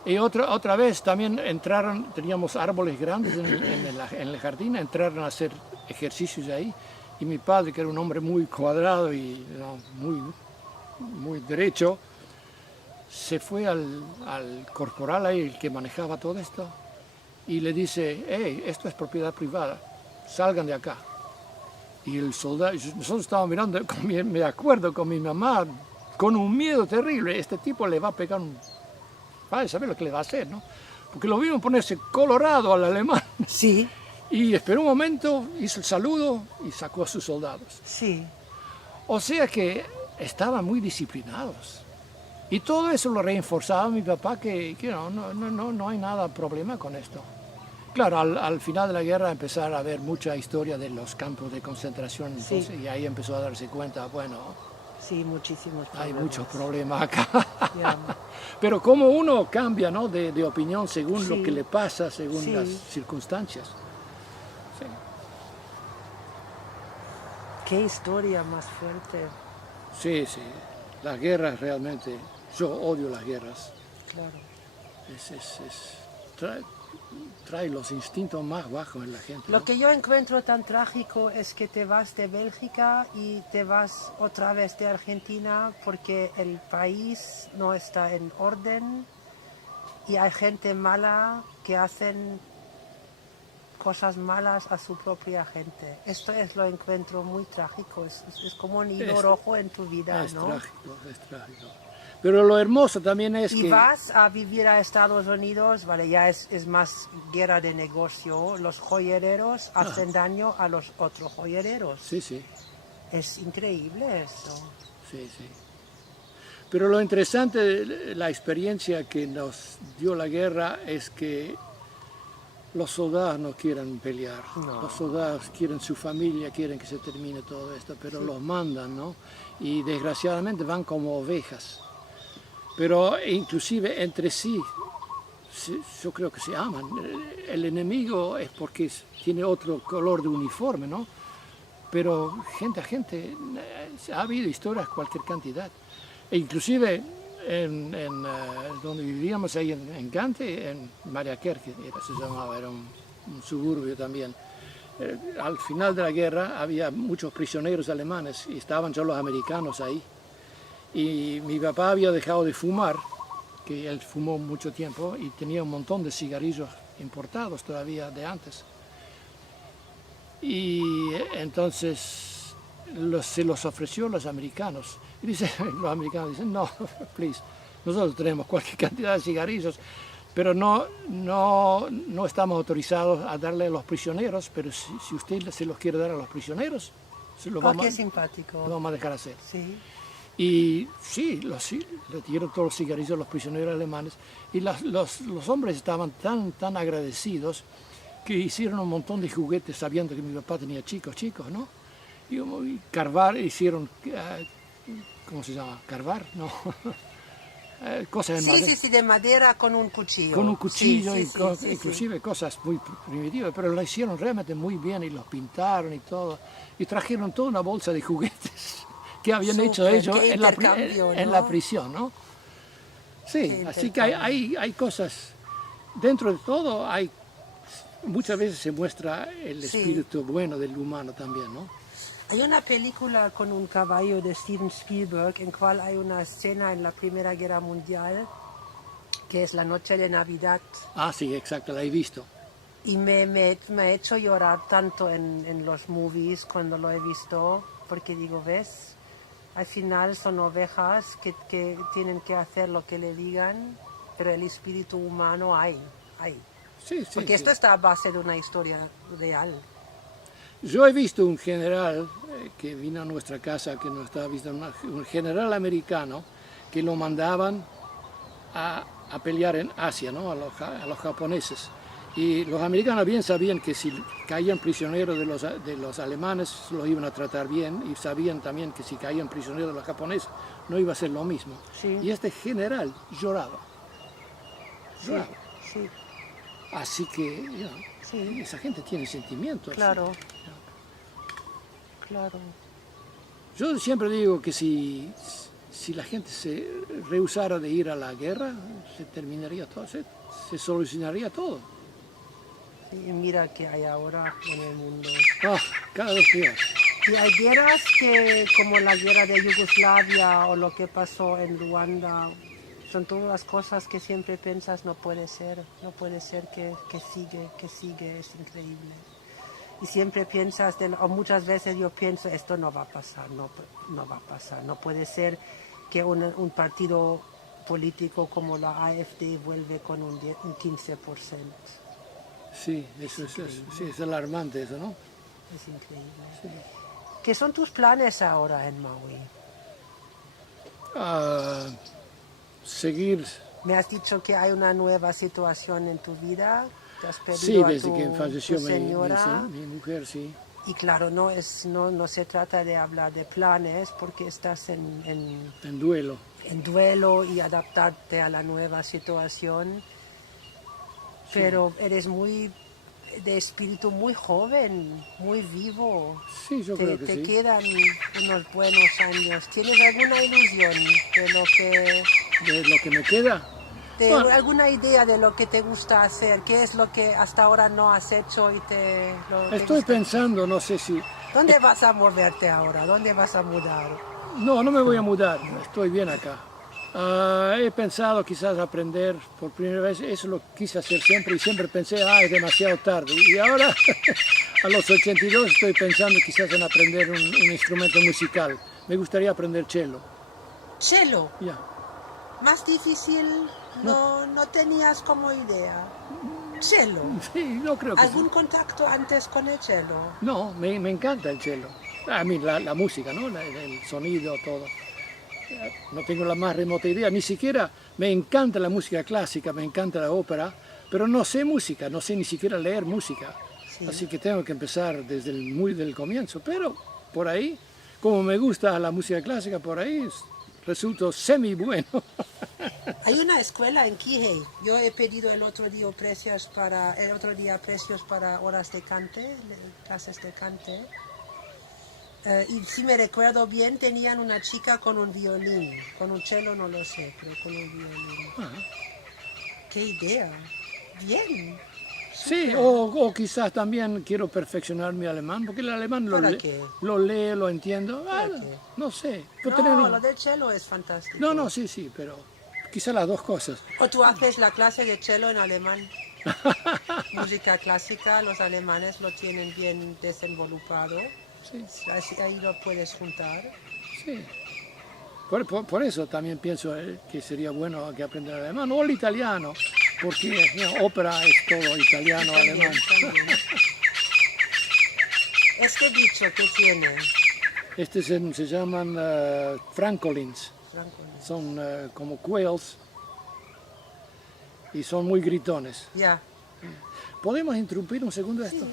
Y otra vez también entraron, teníamos árboles grandes en el jardín, entraron a hacer ejercicios ahí. Y mi padre, que era un hombre muy cuadrado y muy derecho, se fue al corporal ahí, el que manejaba todo esto, y le dice: hey, esto es propiedad privada, salgan de acá. Y el soldado, nosotros estábamos mirando, me acuerdo, con mi mamá, con un miedo terrible: este tipo le va a pegar Padre sabe lo que le va a hacer, ¿no? Porque lo vimos ponerse colorado al alemán. Sí. Y esperó un momento, hizo el saludo y sacó a sus soldados. Sí. O sea que estaban muy disciplinados. Y todo eso lo reforzaba mi papá, que no hay nada problema con esto. Claro, al final de la guerra empezaron a haber mucha historia de los campos de concentración, entonces, Sí. y ahí empezó a darse cuenta: bueno, Sí, muchísimos problemas. hay muchos problemas acá. Ya. Pero como uno cambia, ¿no?, de opinión según lo Sí. que le pasa, según Sí. las circunstancias. Sí. Qué historia más fuerte. Sí, las guerras realmente, yo odio las guerras. Claro. Trae los instintos más bajos en la gente, Lo ¿no? que yo encuentro tan trágico es que te vas de Bélgica y te vas otra vez de Argentina porque el país no está en orden y hay gente mala que hacen cosas malas a su propia gente. Esto es lo encuentro muy trágico, es como un hilo rojo en tu vida, Es ¿no? trágico, es trágico. Pero lo hermoso también es Y que... vas a vivir a Estados Unidos, vale, ya es más guerra de negocio. Los joyereros hacen daño a los otros joyereros. Sí, sí, Es increíble eso. sí, sí. Pero lo interesante de la experiencia que nos dio la guerra es que los soldados no quieren pelear. No. Los soldados quieren su familia, quieren que se termine todo esto, pero los mandan, ¿no? Y desgraciadamente van como ovejas. Pero inclusive entre sí, yo creo que se aman. El enemigo es porque tiene otro color de uniforme, ¿no? Pero gente a gente, ha habido historias cualquier cantidad. E inclusive donde vivíamos ahí en Gante, en Mariaquer, se llamaba, era un suburbio también. Al final de la guerra había muchos prisioneros alemanes y estaban solo los americanos ahí. Y mi papá había dejado de fumar, que él fumó mucho tiempo, y tenía un montón de cigarrillos importados todavía de antes. Y entonces se los ofreció a los americanos. Y los americanos dicen, no, please, nosotros tenemos cualquier cantidad de cigarrillos, pero no estamos autorizados a darle a los prisioneros, pero si usted se los quiere dar a los prisioneros, se lo Qué simpático. lo vamos a dejar hacer. Sí. Y sí, le dieron todos los cigarrillos a los prisioneros alemanes, y los hombres estaban tan agradecidos que hicieron un montón de juguetes sabiendo que mi papá tenía chicos, ¿no? Y carvar, hicieron, ¿cómo se llama? ¿Carvar? No. Cosas de madera. Sí, de madera con un cuchillo. Con un cuchillo, Sí, inclusive cosas muy primitivas, pero lo hicieron realmente muy bien y los pintaron y todo. Y trajeron toda una bolsa de juguetes que habían hecho ellos en la prisión, ¿no? Sí, así que hay cosas, dentro de todo muchas veces se muestra el espíritu bueno del humano también, ¿no? Hay una película con un caballo de Steven Spielberg en cual hay una escena en la Primera Guerra Mundial que es la noche de Navidad. Ah, sí, exacto, la he visto. Y me ha hecho llorar tanto en los movies cuando lo he visto, porque digo, ¿ves? Al final son ovejas que tienen que hacer lo que le digan, pero el espíritu humano hay. Sí, porque esto está a base de una historia real. Yo he visto un general que vino a nuestra casa, que nos estaba visitando, un general americano que lo mandaban a pelear en Asia, ¿no? a los japoneses. Y los americanos bien sabían que si caían prisioneros de los alemanes, los iban a tratar bien, y sabían también que si caían prisioneros de los japoneses, no iba a ser lo mismo. Sí. Y este general lloraba. Sí. Así que, esa gente tiene sentimientos. Claro. Claro. Yo siempre digo que si la gente se rehusara de ir a la guerra, se terminaría todo, se solucionaría todo. Sí, y mira que hay ahora en el mundo. Cada vez peor. Y hay guerras como la guerra de Yugoslavia o lo que pasó en Ruanda, son todas las cosas que siempre piensas no puede ser que sigue, es increíble. Y siempre piensas, o muchas veces yo pienso, esto no va a pasar, no va a pasar. No puede ser que un partido político como la AfD vuelve con un 15%. Sí, es alarmante eso, ¿no? Es increíble. Sí. ¿Qué son tus planes ahora en Maui? Seguir. Me has dicho que hay una nueva situación en tu vida. ¿Te has perdido Sí, a desde que falleció mi mujer, sí. Y claro, no se trata de hablar de planes porque estás en duelo. En duelo y adaptarte a la nueva situación. Pero eres de espíritu muy joven, muy vivo. Sí, yo creo que sí. Te quedan unos buenos años. ¿Tienes alguna ilusión de lo que me queda? ¿Alguna idea de lo que te gusta hacer? ¿Qué es lo que hasta ahora no has hecho y Estoy pensando, no sé si... ¿Dónde vas a moverte ahora? ¿Dónde vas a mudar? No me voy a mudar, estoy bien acá. He pensado quizás aprender por primera vez, eso lo quise hacer siempre y siempre pensé, es demasiado tarde. Y ahora, a los 82, estoy pensando quizás en aprender un instrumento musical. Me gustaría aprender cello. Cello, Ya. más difícil, no tenías como idea. Cello, Sí, yo creo que sí. ¿algún contacto antes con el cello? No, me encanta el cello. A mí la música, ¿no? El sonido, todo. No tengo la más remota idea, ni siquiera me encanta la música clásica, me encanta la ópera, pero no sé música, no sé ni siquiera leer música. Sí. Así que tengo que empezar desde muy del comienzo, pero por ahí, como me gusta la música clásica, por ahí resulto semi bueno. Hay una escuela en Kihei. Yo he pedido el otro día precios para horas de cante, clases de cante. Y si me recuerdo bien, tenían una chica con un violín. Con un cello no lo sé, pero con un violín. ¡Qué idea! Bien. Sí, Súper. o quizás también quiero perfeccionar mi alemán, porque el alemán ¿Para qué? lo leo, lo entiendo. qué? No sé. Puedo tener No, lo del cello es fantástico. No, sí, pero quizás las dos cosas. O tú haces la clase de cello en alemán. Música clásica, los alemanes lo tienen bien desenvolupado. Sí, Así, ahí lo puedes juntar. sí. Por eso también pienso que sería bueno que aprender alemán o el italiano, porque ópera es todo italiano, También, alemán. también. Este dicho que tiene, Este se llaman francolins, Franco, son como quails y son muy gritones. ya. ¿Podemos interrumpir un segundo esto?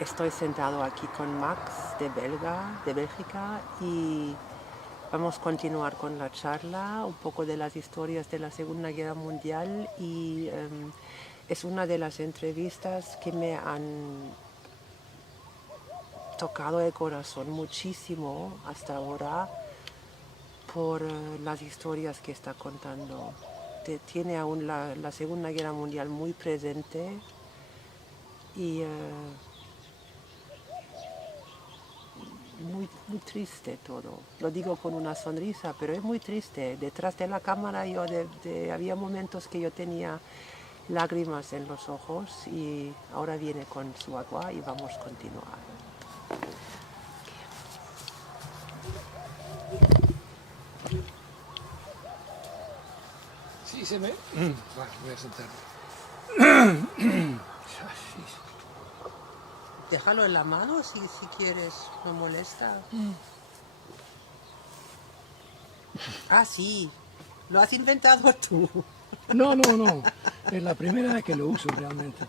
Estoy sentado aquí con Max de Bélgica, y vamos a continuar con la charla, un poco de las historias de la Segunda Guerra Mundial, y es una de las entrevistas que me han tocado el corazón muchísimo hasta ahora por las historias que está contando. Tiene aún la Segunda Guerra Mundial muy presente y muy triste todo. Lo digo con una sonrisa, pero es muy triste. Detrás de la cámara había momentos que yo tenía lágrimas en los ojos, y ahora viene con su agua y vamos a continuar. Sí, se me... voy a sentarme. Déjalo en la mano si quieres, no molesta. Ah, sí, lo has inventado tú. No, es la primera vez que lo uso realmente.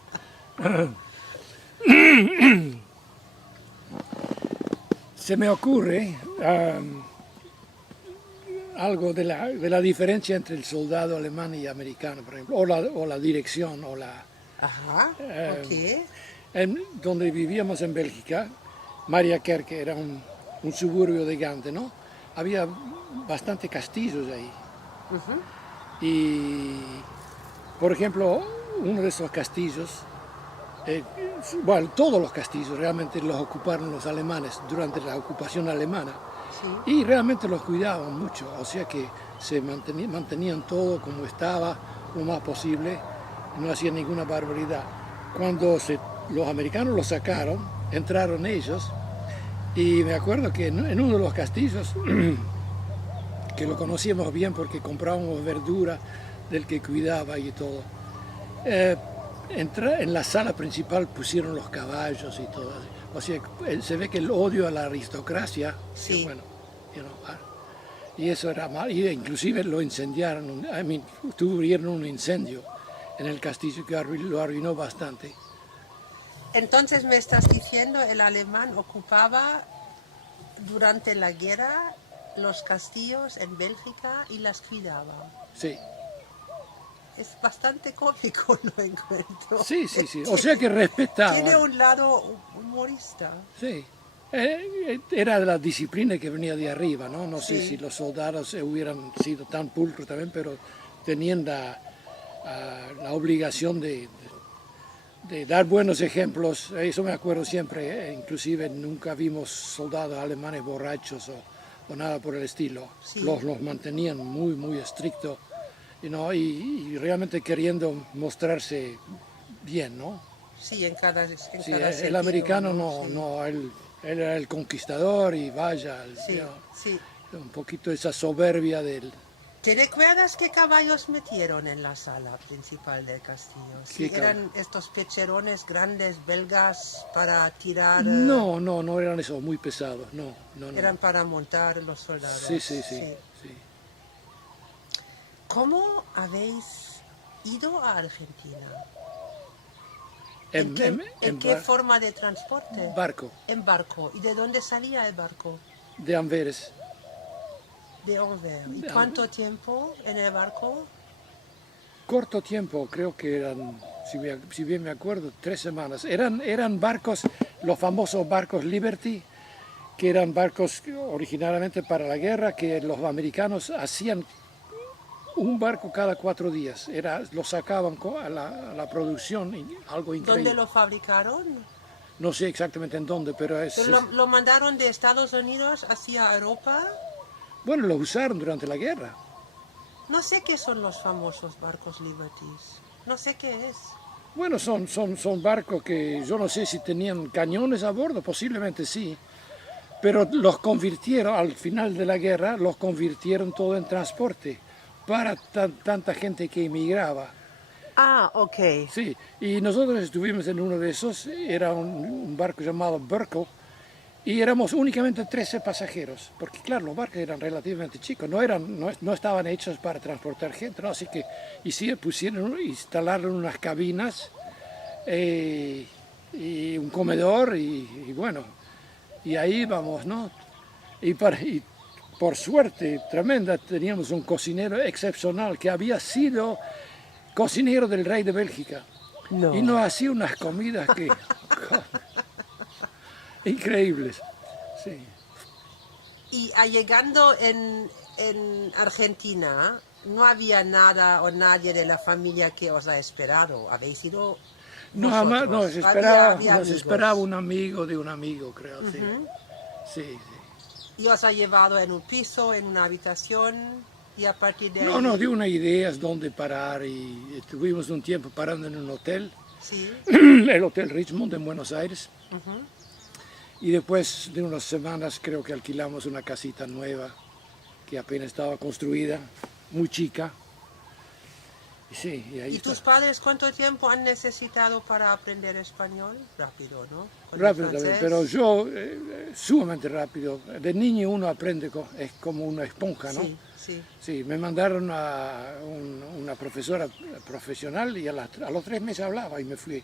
Se me ocurre algo de la diferencia entre el soldado alemán y americano, por ejemplo, o la dirección, o la... Ajá, ok. Donde vivíamos en Bélgica, Mariakerke era un suburbio de Gante, ¿no? Había bastante castillos ahí. Y, por ejemplo, uno de esos castillos, bueno, todos los castillos realmente los ocuparon los alemanes durante la ocupación alemana. Sí. Y realmente los cuidaban mucho, o sea que se mantenían todo como estaba, lo más posible, no hacían ninguna barbaridad. Cuando los americanos los sacaron, entraron ellos, y me acuerdo que en uno de los castillos, que lo conocíamos bien porque comprábamos verdura del que cuidaba y todo, en la sala principal pusieron los caballos y todo. O sea, se ve que el odio a la aristocracia, Sí. que, bueno, y eso era mal, y inclusive lo incendiaron, tuvieron un incendio en el castillo que lo arruinó bastante. Entonces me estás diciendo, el alemán ocupaba durante la guerra los castillos en Bélgica y las cuidaba. Sí, Es bastante cómico, lo encuentro. sí, o sea que respetaban. Tiene un lado humorista. Sí, era la disciplina que venía de arriba, ¿no? No sé Sí. si los soldados hubieran sido tan pulcros también, pero tenían la obligación de dar buenos ejemplos. Eso me acuerdo siempre, inclusive nunca vimos soldados alemanes borrachos o nada por el estilo. Sí. Los mantenían muy, muy estrictos, y realmente queriendo mostrarse bien, ¿no? Sí, en cada Sí, cada el sentido, americano no, Sí. no, él era el conquistador y vaya, Sí, sí. un poquito esa soberbia del... ¿Te recuerdas qué caballos metieron en la sala principal del castillo? Sí, ¿Qué eran estos pecherones grandes belgas para tirar... No, no, no eran esos muy pesados, no, no, no. Eran para montar los soldados. Sí, sí, sí, sí. ¿Cómo habéis ido a Argentina? En, ¿En qué forma de transporte? barco, En barco. ¿Y de dónde salía el barco? de Amberes. De Anvers. ¿Y De cuánto tiempo en el barco? Corto tiempo, creo que eran, si bien me acuerdo, 3 semanas. Eran barcos, los famosos barcos Liberty, que eran barcos originalmente para la guerra, que los americanos hacían un barco cada 4 días. Lo sacaban a la producción, algo increíble. ¿Dónde lo fabricaron? No sé exactamente en dónde, pero Pero lo mandaron de Estados Unidos hacia Europa. bueno, lo usaron durante la guerra. No sé qué son los famosos barcos Liberties. No sé qué es. Bueno, son barcos que yo no sé si tenían cañones a bordo, posiblemente sí, pero los convirtieron, al final de la guerra, los convirtieron todo en transporte para tanta gente que emigraba. Ah, ok. Sí, y nosotros estuvimos en uno de esos, era un barco llamado Burko, y éramos únicamente 13 pasajeros, porque claro, los barcos eran relativamente chicos, no estaban hechos para transportar gente, ¿no? Así que instalaron unas cabinas y un comedor y bueno, y ahí vamos, ¿no? Y por suerte tremenda teníamos un cocinero excepcional que había sido cocinero del rey de Bélgica. No. Y nos hacía unas comidas que... increíbles, sí. Y llegando en Argentina, no había nada o nadie de la familia que os ha esperado. ¿Habéis ido No, vosotros? jamás, nos Había nos amigos. esperaba un amigo de un amigo, creo, sí. Sí, sí. Y os ha llevado en un piso, en una habitación, y a partir de ahí... No, nos dio unas ideas dónde parar y estuvimos un tiempo parando en un hotel, Sí. el Hotel Richmond en Buenos Aires. Y después de unas semanas creo que alquilamos una casita nueva que apenas estaba construida, muy chica. Y sí, y ahí ¿Y está. tus padres cuánto tiempo han necesitado para aprender español? Rápido, ¿no? Con el Rápido también, francés. pero yo sumamente rápido. De niño uno aprende, es como una esponja, ¿no? Sí, sí. Sí, me mandaron a una profesora profesional y a los 3 meses hablaba y me fui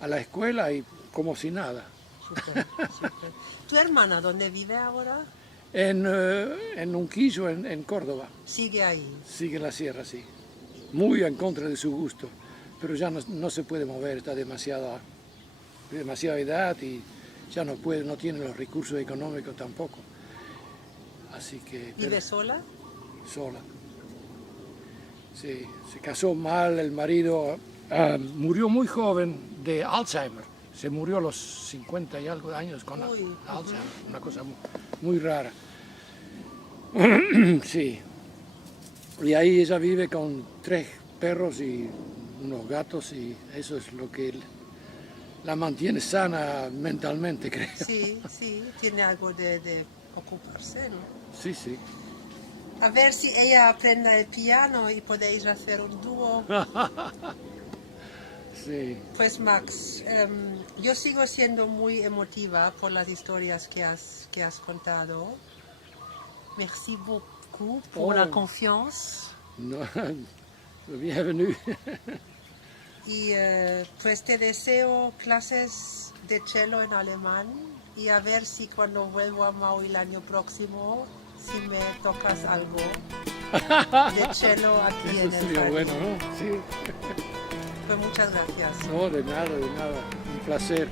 a la escuela y como si nada. Súper, súper. ¿Tu hermana dónde vive ahora? En Unquillo, en Córdoba, Sigue ahí. sigue en la sierra, sí. Muy en contra de su gusto, pero ya no se puede mover, está demasiada edad y ya no puede, no tiene los recursos económicos tampoco. Así que... ¿Vive sola? Sola. Sí, se casó mal, el marido murió muy joven de Alzheimer. Se murió a los 50 y algo de años con Alzheimer, una cosa muy rara. Sí. Y ahí ella vive con 3 perros y unos gatos y eso es lo que la mantiene sana mentalmente, creo. Sí, sí, tiene algo de ocuparse, ¿no? Sí, sí. A ver si ella aprende el piano y podéis hacer un dúo. Sí. Pues Max, yo sigo siendo muy emotiva por las historias que has contado. Merci beaucoup pour la confiance. No, bienvenue. Y pues te deseo clases de cello en alemán y a ver si cuando vuelvo a Maui el año próximo, si me tocas algo de cello aquí Eso en el sería jardín. bueno, ¿no? Sí. Pues muchas gracias. No, de nada, un placer.